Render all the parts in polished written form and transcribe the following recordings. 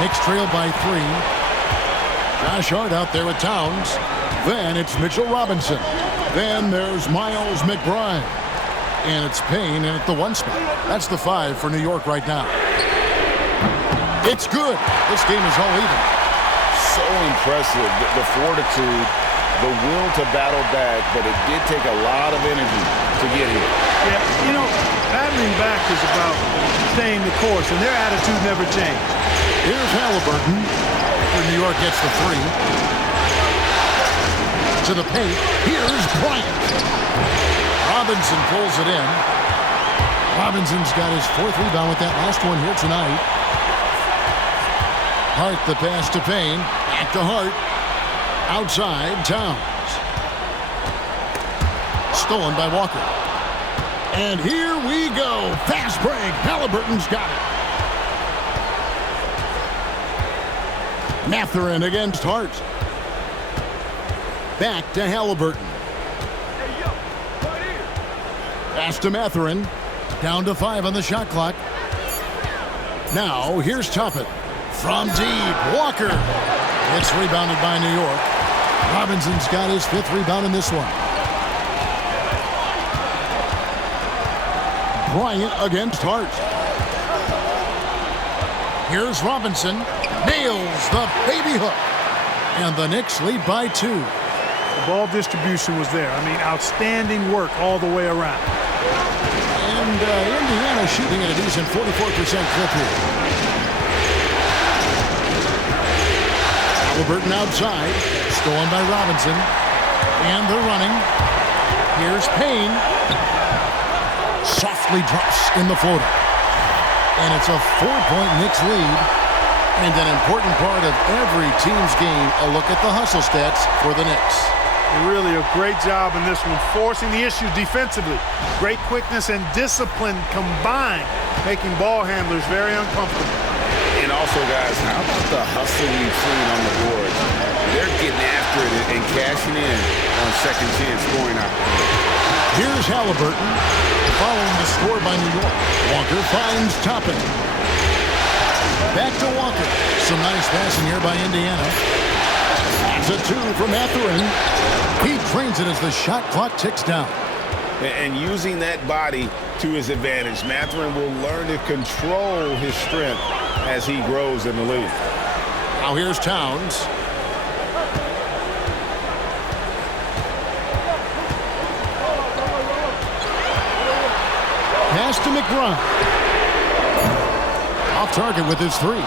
Knicks trail by 3. Josh Hart out there with Towns. Then it's Mitchell Robinson. Then there's Miles McBride. And it's Payne in at the 1 spot. That's the 5 for New York right now. It's good. This game is all even. So impressive. The fortitude, the will to battle back, but it did take a lot of energy to get here. Yeah, you know, battling back is about staying the course, and their attitude never changed. Here's Halliburton. New York gets the 3. To the paint. Here's Bryant. Robinson pulls it in. Robinson's got his 4th rebound with that last one here tonight. Hart the pass to Payne. Back to Hart. Outside, Towns. Stolen by Walker. And here we go. Fast break. Halliburton's got it. Mathurin against Hart. Back to Halliburton. Pass to Mathurin. Down to 5 on the shot clock. Now here's Toppin. From deep, Walker. It's rebounded by New York. Robinson's got his 5th rebound in this one. Bryant against Hart. Here's Robinson. Nails the baby hook. And the Knicks lead by 2. The ball distribution was there. I mean, outstanding work all the way around. And Indiana shooting at a decent 44% clip here. Halliburton outside. Stolen by Robinson. And they're running. Here's Payne. Softly drops in the floater. And it's a 4-point Knicks lead. And an important part of every team's game, a look at the hustle stats for the Knicks. Really a great job in this one, forcing the issue defensively. Great quickness and discipline combined, making ball handlers very uncomfortable. And also, guys, how about the hustle we've seen on the board? They're getting after it and cashing in on second chance scoring opportunity. Here's Halliburton, following the score by New York. Walker finds Toppin. Back to Walker. Some nice passing here by Indiana. That's a 2 from Mathurin. He trains it as the shot clock ticks down. And using that body to his advantage, Mathurin will learn to control his strength as he grows in the league. Now here's Towns. Pass to McBride. Off target with his 3.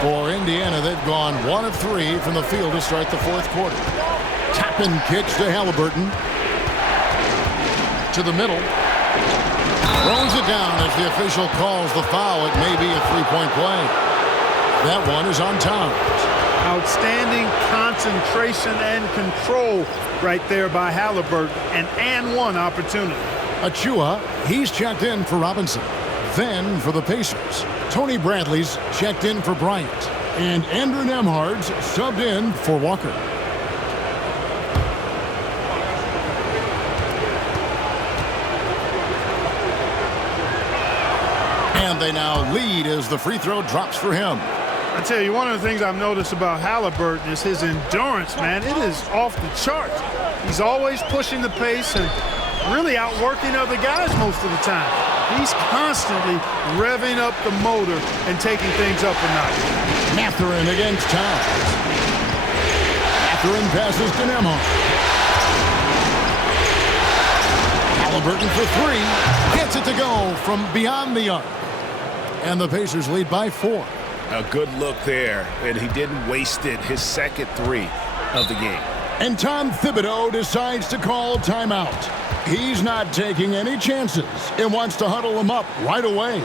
For Indiana, they've gone 1 of 3 from the field to start the 4th quarter. Toppin kicks to Halliburton. To the middle. Throws it down as the official calls the foul. It may be a 3-point play. That one is on Towns. Outstanding concentration and control right there by Halliburton. An and 1 opportunity. Achua, he's checked in for Robinson. Then for the Pacers, Tony Bradley's checked in for Bryant. And Andrew Nembhard's subbed in for Walker. And they now lead as the free throw drops for him. I tell you, one of the things I've noticed about Halliburton is his endurance, man. It is off the charts. He's always pushing the pace and really outworking other guys most of the time. He's constantly revving up the motor and taking things up a notch. Mathurin against Towns. Mathurin passes to Nembhard. Halliburton for 3. Gets it to go from beyond the arc. And the Pacers lead by 4. A good look there, and he didn't waste it. His second 3 of the game. And Tom Thibodeau decides to call timeout. He's not taking any chances and wants to huddle them up right away.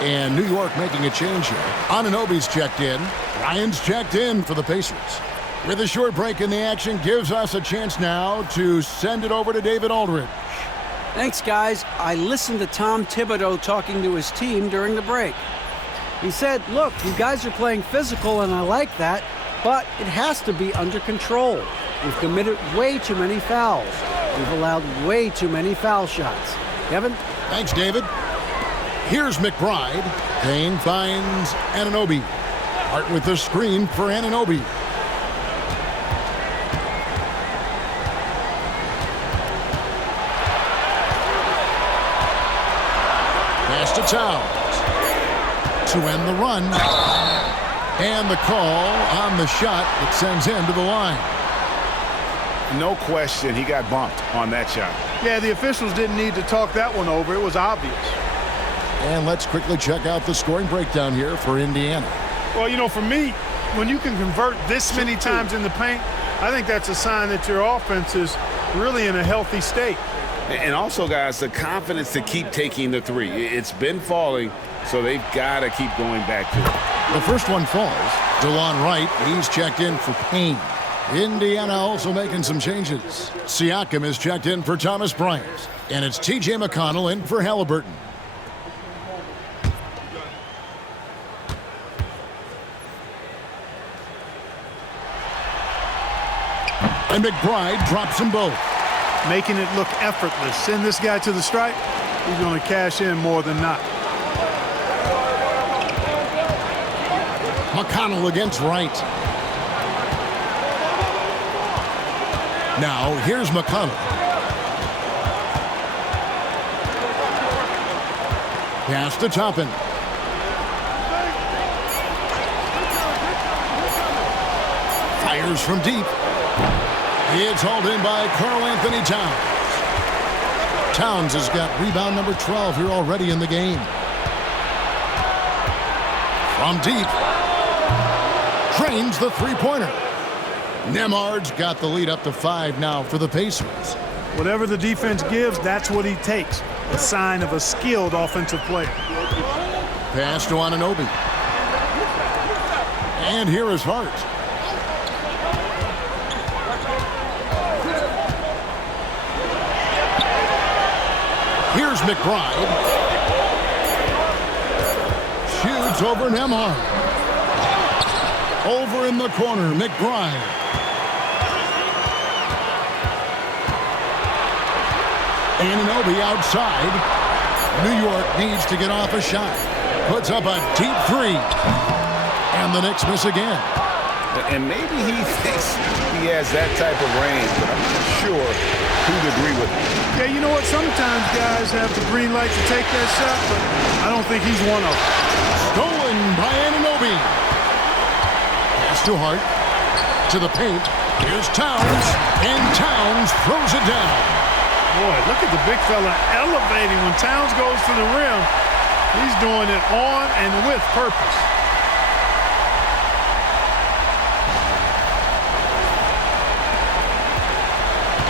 And New York making a change here. Anunoby's checked in. Ryan's checked in for the Pacers. With a short break in the action, gives us a chance now to send it over to David Aldridge. Thanks, guys. I listened to Tom Thibodeau talking to his team during the break. He said, look, you guys are playing physical, and I like that, but it has to be under control. We've committed way too many fouls. We've allowed way too many foul shots. Kevin? Thanks, David. Here's McBride. Payne finds Anunoby. Hart with the screen for Anunoby. Pass to Towns. To end the run. And the call on the shot that sends him to the line. No question, he got bumped on that shot. Yeah, the officials didn't need to talk that one over. It was obvious. And let's quickly check out the scoring breakdown here for Indiana. Well, you know, for me, when you can convert this many times in the paint, I think that's a sign that your offense is really in a healthy state. And also, guys, the confidence to keep taking the three. It's been falling, so they've got to keep going back to it. The first one falls. DeLon Wright, he's checked in for Payne. Indiana also making some changes. Siakam is checked in for Thomas Bryant. And it's T.J. McConnell in for Halliburton. And McBride drops them both. Making it look effortless. Send this guy to the stripe, he's going to cash in more than not. McConnell against Wright. Now, here's McConnell. Pass to Toppin. Fires from deep. It's hauled in by Karl Anthony Towns. Towns has got rebound number 12 here already in the game. From deep. Drains the three-pointer. Nemhard's got the lead up to 5 now for the Pacers. Whatever the defense gives, that's what he takes. A sign of a skilled offensive player. Pass to Anunoby. And here is Hart. Here's McBride. Shoots over Nemhard. Over in the corner, McBride. Anunoby outside. New York needs to get off a shot. Puts up a deep three. And the Knicks miss again. And maybe he thinks he has that type of range, but I'm not sure who'd agree with him. Yeah, you know what? Sometimes guys have the green light to take that shot, but I don't think he's one of them. Stolen by Anunoby. Pass to Hart. To the paint. Here's Towns. And Towns throws it down. Boy, look at the big fella elevating when Towns goes to the rim. He's doing it on and with purpose.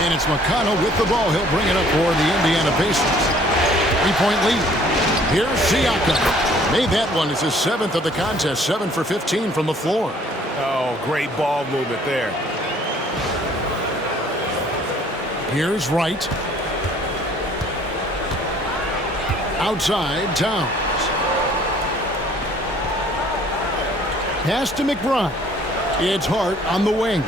And it's McConnell with the ball. He'll bring it up for the Indiana Pacers. 3-point lead. Here's Siakam. Made that one. It's his 7th of the contest. 7 for 15 from the floor. Oh, great ball movement there. Here's Wright. Outside, Towns. Pass to McBride. It's Hart on the wing.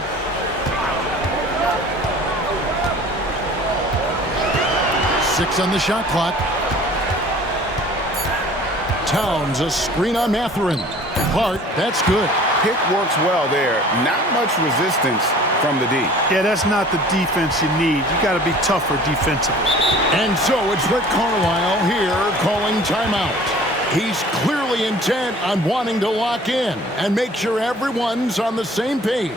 Six on the shot clock. Towns, a screen on Mathurin. Hart, that's good. Pick works well there. Not much resistance from the D. Yeah, that's not the defense you need. You got to be tougher defensively. And so it's Rick Carlisle here calling timeout. He's clearly intent on wanting to lock in and make sure everyone's on the same page.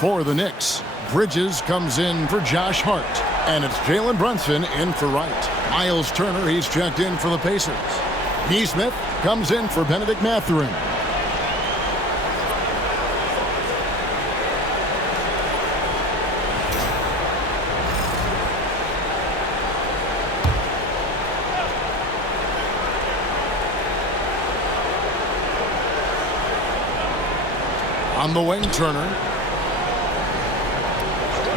For the Knicks, Bridges comes in for Josh Hart. And it's Jalen Brunson in for Wright. Miles Turner, he's checked in for the Pacers. Neesmith comes in for Benedict Mathurin. On the wing, Turner.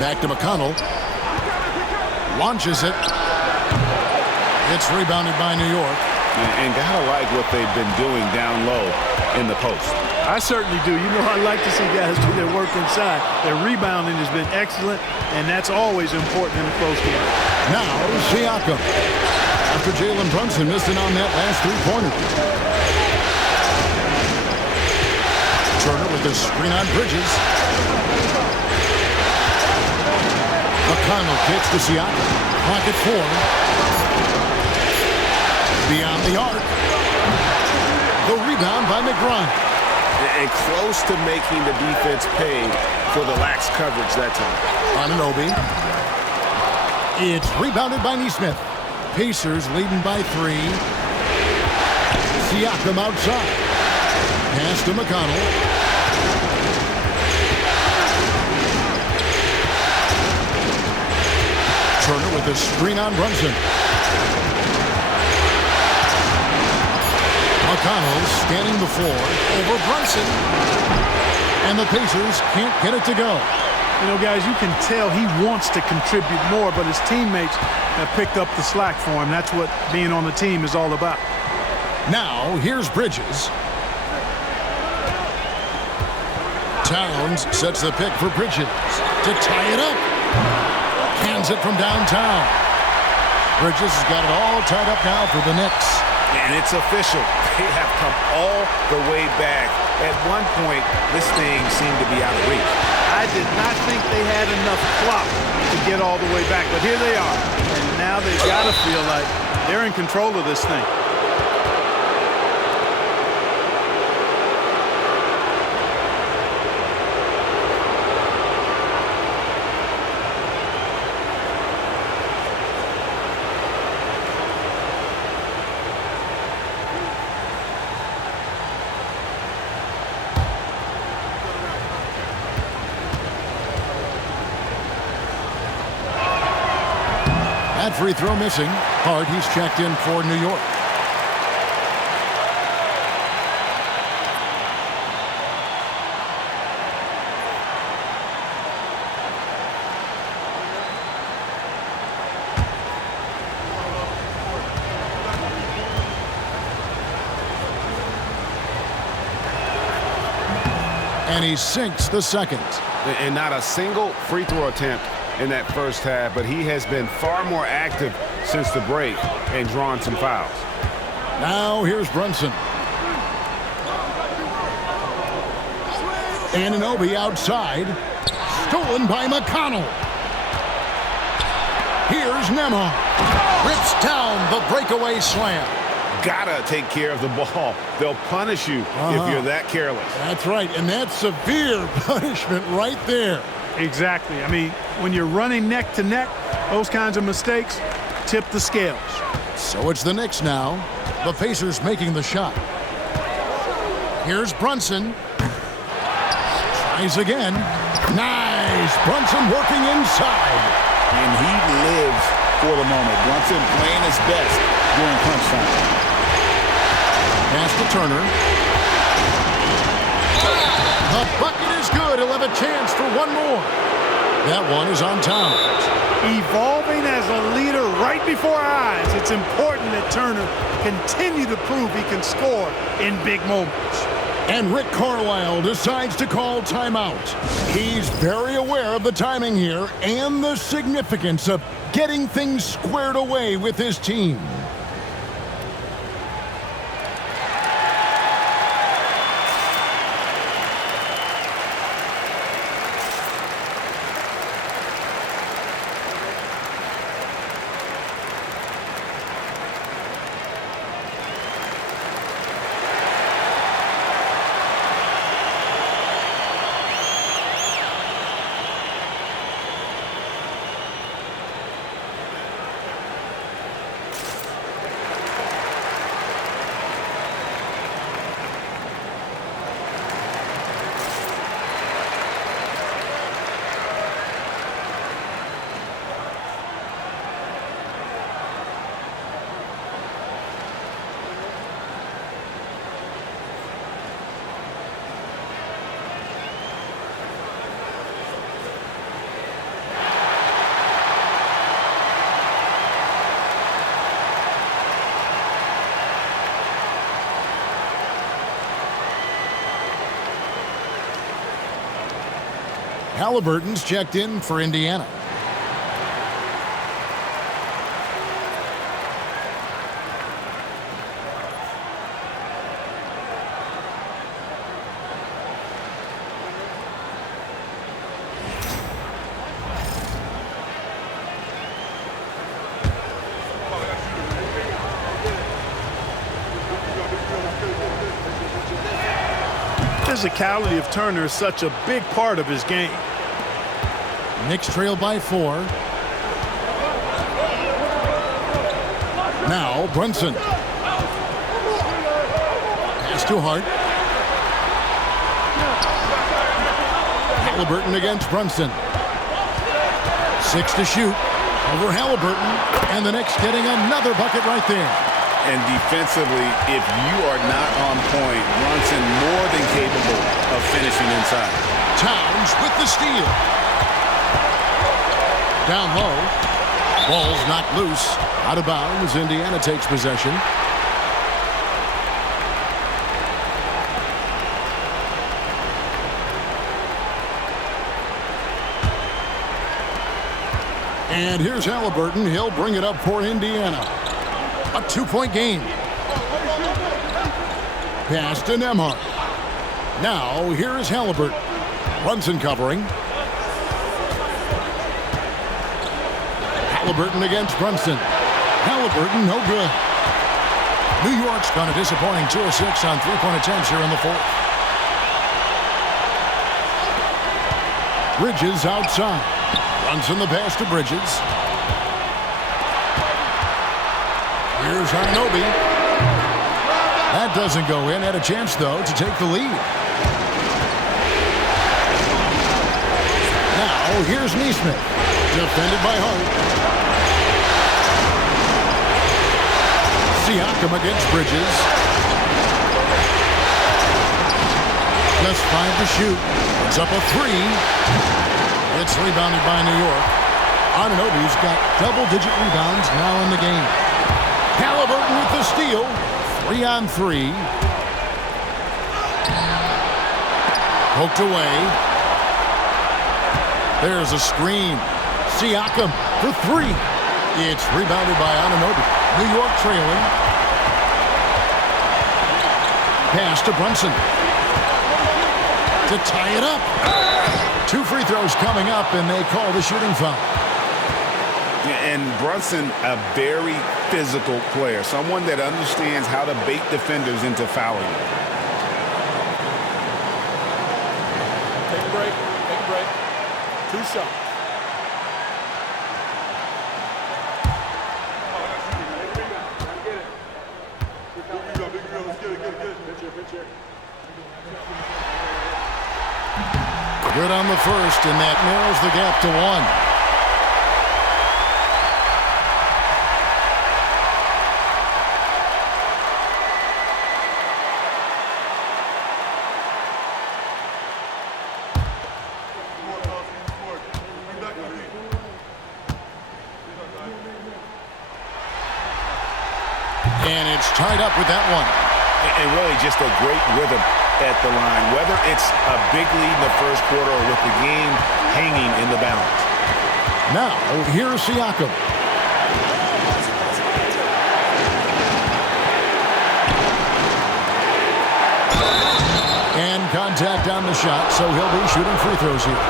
Back to McConnell. Launches it. It's rebounded by New York. And gotta like what they've been doing down low in the post. I certainly do. You know, I like to see guys do their work inside. Their rebounding has been excellent, and that's always important in a close game. Now, Siakam. After Jalen Brunson missed it on that last three-pointer. Turner with the screen on Bridges. McConnell kicks to Siakam. Pocket 4. Beyond the arc. The rebound by McBride. And close to making the defense pay for the lax coverage that time. Anunoby. It's rebounded by Neesmith. Pacers leading by 3. Siakam outside. Pass to McConnell. Turner with the screen on Brunson. McConnell standing the floor over Brunson. And the Pacers can't get it to go. You know, guys, you can tell he wants to contribute more, but his teammates have picked up the slack for him. That's what being on the team is all about. Now, here's Bridges. Towns sets the pick for Bridges to tie it up. Hands it from downtown. Bridges has got it all tied up now for the Knicks. And it's official. They have come all the way back. At one point, this thing seemed to be out of reach. I did not think they had enough clock to get all the way back, but here they are. And now they've got to feel like they're in control of this thing. That free throw missing. Hart, he's checked in for New York. And he sinks the second. And not a single free throw attempt in that first half, but he has been far more active since the break and drawn some fouls. Now here's Brunson. Anunoby outside. Stolen by McConnell. Here's Nemo. Rips down the breakaway slam. Gotta take care of the ball. They'll punish you if you're that careless. That's right, and that's severe punishment right there. Exactly. I mean, when you're running neck to neck, those kinds of mistakes tip the scales. So it's the Knicks now. The Pacers making the shot. Here's Brunson. Tries again. Nice. Brunson working inside. And he lives for the moment. Brunson playing his best during crunch time. Pass to Turner. The bucket is good. He'll have a chance for one more. That one is on Towns. Evolving as a leader right before our eyes. It's important that Turner continue to prove he can score in big moments. And Rick Carlisle decides to call timeout. He's very aware of the timing here and the significance of getting things squared away with his team. Halliburton's checked in for Indiana. Physicality of Turner is such a big part of his game. Knicks trail by 4. Now Brunson. Pass to Hart. Halliburton against Brunson. 6 to shoot. Over Halliburton. And the Knicks getting another bucket right there. And defensively, if you are not on point, Brunson more than capable of finishing inside. Towns with the steal. Down low. Ball's knocked loose. Out of bounds. Indiana takes possession. And here's Halliburton. He'll bring it up for Indiana. A 2-point game. Pass to Nembhard. Now, here is Halliburton. Brunson covering. Halliburton against Brunson. Halliburton, no good. New York's gone a disappointing 2 of 6 on 3-point attempts here in the 4th. Bridges outside. Brunson the pass to Bridges. Here's Anunoby. That doesn't go in. Had a chance, though, to take the lead. Now, here's Neesmith. Defended by Hart. Siakam against Bridges. Just 5 to shoot. It's up a 3. It's rebounded by New York. Anunoby's got double-digit rebounds now in the game. Halliburton with the steal. 3-on-3. Poked away. There's a screen. Siakam for 3. It's rebounded by Anunoby. New York trailing. Pass to Brunson. To tie it up. 2 free throws coming up, and they call the shooting foul. And Brunson, a very physical player, someone that understands how to bait defenders into fouling. Take a break. Take a break. 2 shots. Good on the first, and that narrows the gap to 1. And it's tied up with that one. And really just a great rhythm at the line, whether it's a big lead in the first quarter or with the game hanging in the balance. Now, here's Siakam. And contact on the shot, so he'll be shooting free throws here.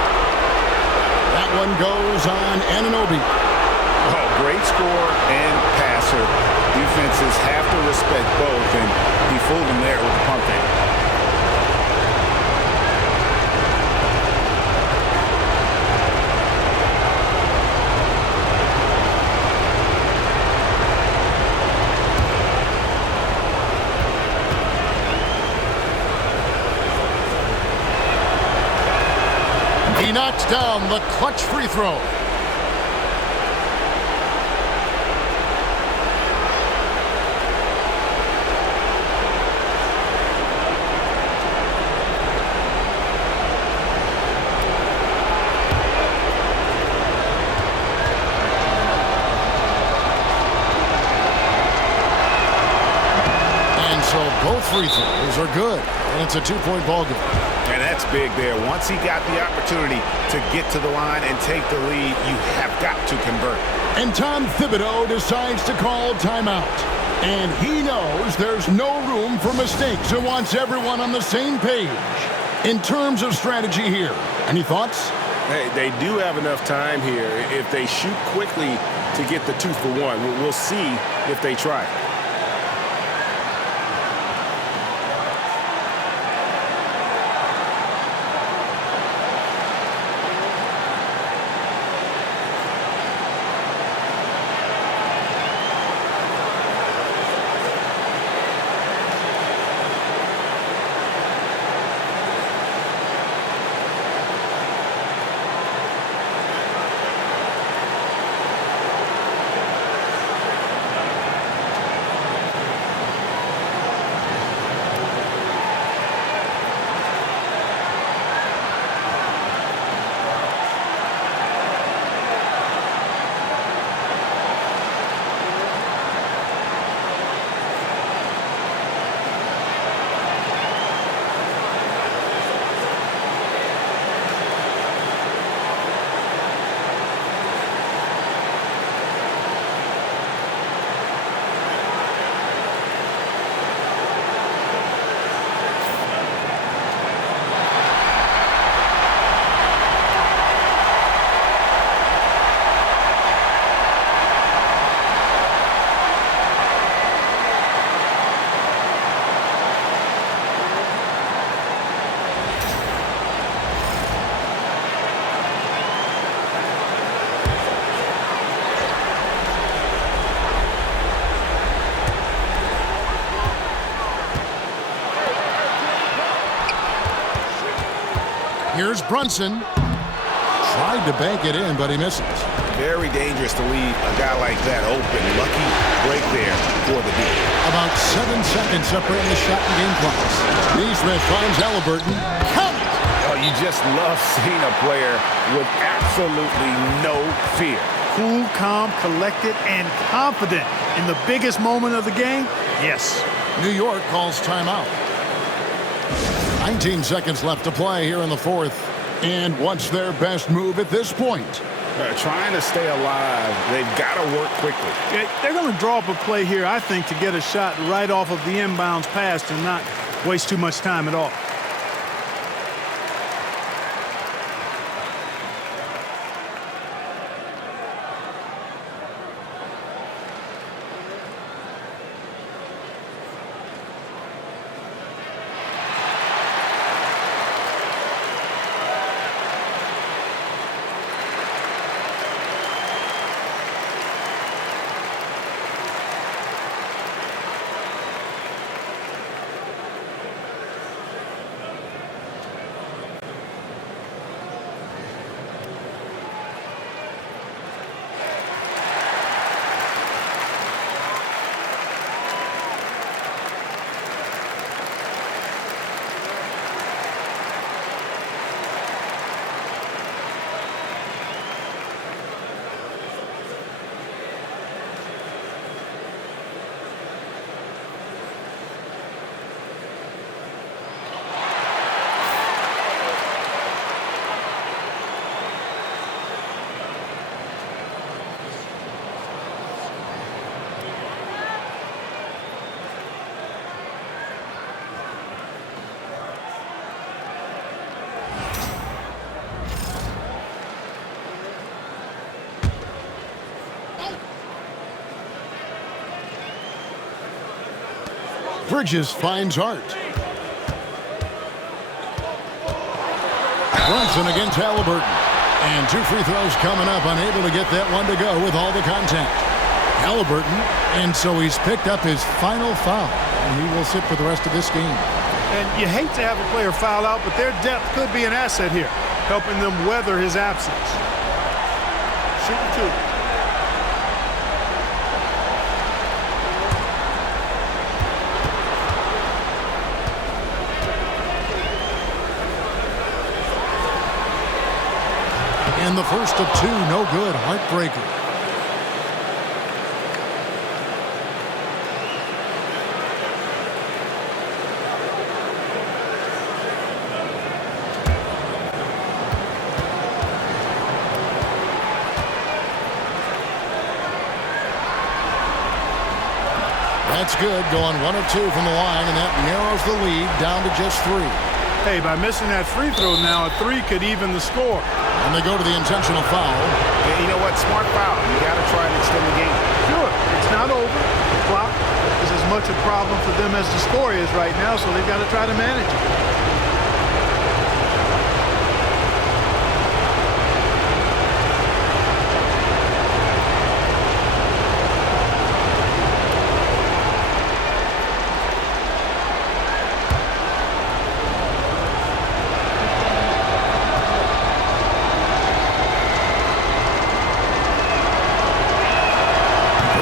That one goes on Anunoby. Oh, great score and passer. Defenses have to respect both, and he fooled them there with the pump fake. He knocks down the clutch free throw. And so both free throws are good, and it's a 2-point ball game. And That's big there. Once he got the opportunity to get to the line and take the lead, you have got to convert. And Tom Thibodeau decides to call timeout. And he knows there's no room for mistakes and wants everyone on the same page. In terms of strategy here, any thoughts? Hey, they do have enough time here. If they shoot quickly to get the 2 for 1, we'll see if they try. Here's Brunson. Tried to bank it in, but he misses. Very dangerous to leave a guy like that open. Lucky break there for the D. About 7 seconds separating the shot and game clocks. Neesmith finds Halliburton. Count it! Oh, you just love seeing a player with absolutely no fear. Cool, calm, collected, and confident in the biggest moment of the game. Yes. New York calls timeout. 19 seconds left to play here in the fourth. And what's their best move at this point? Trying to stay alive. They've got to work quickly. They're going to draw up a play here, I think, to get a shot right off of the inbounds pass and not waste too much time at all. Bridges finds Hart. Brunson against Halliburton. And 2 free throws coming up, unable to get that one to go with all the contact. Halliburton, and so he's picked up his final foul, and he will sit for the rest of this game. And you hate to have a player foul out, but their depth could be an asset here, helping them weather his absence. Shooting 2. And the first of 2, no good. Heartbreaker. That's good, going 1 of 2 from the line, and that narrows the lead down to just 3. Hey, by missing that free throw now, a 3 could even the score. And they go to the intentional foul. And you know what? Smart foul. You got to try and extend the game. Sure, it's not over. The clock is as much a problem for them as the score is right now, so they've got to try to manage it.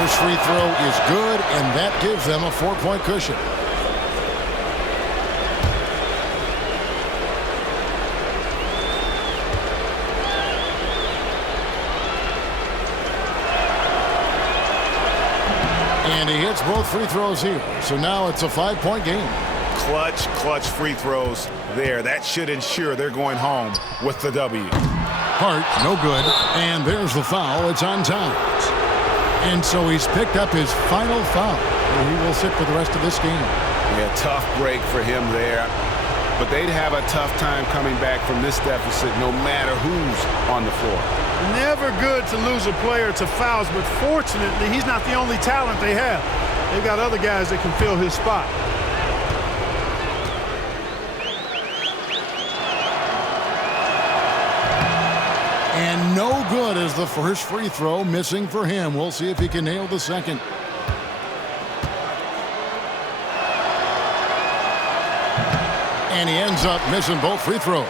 First free throw is good, and that gives them a 4-point cushion. And he hits both free throws here. So now it's a 5-point game. Clutch free throws there. That should ensure they're going home with the W. Hart, no good. And there's the foul. It's on Towns. And so he's picked up his final foul. He will sit for the rest of this game. Yeah, tough break for him there. But they'd have a tough time coming back from this deficit no matter who's on the floor. Never good to lose a player to fouls, but fortunately, he's not the only talent they have. They've got other guys that can fill his spot. And no good as the first free throw, missing for him. We'll see if he can nail the second. And he ends up missing both free throws.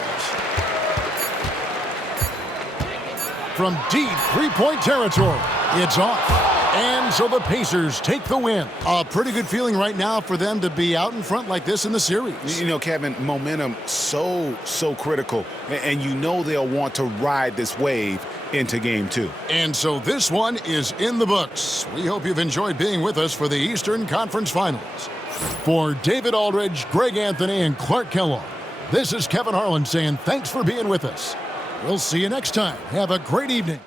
From deep three-point territory, it's off. And so the Pacers take the win. A pretty good feeling right now for them to be out in front like this in the series. You know, Kevin, momentum so critical. And you know they'll want to ride this wave into game 2. And so this one is in the books. We hope you've enjoyed being with us for the Eastern Conference Finals. For David Aldridge, Greg Anthony, and Clark Kellogg, this is Kevin Harlan saying thanks for being with us. We'll see you next time. Have a great evening.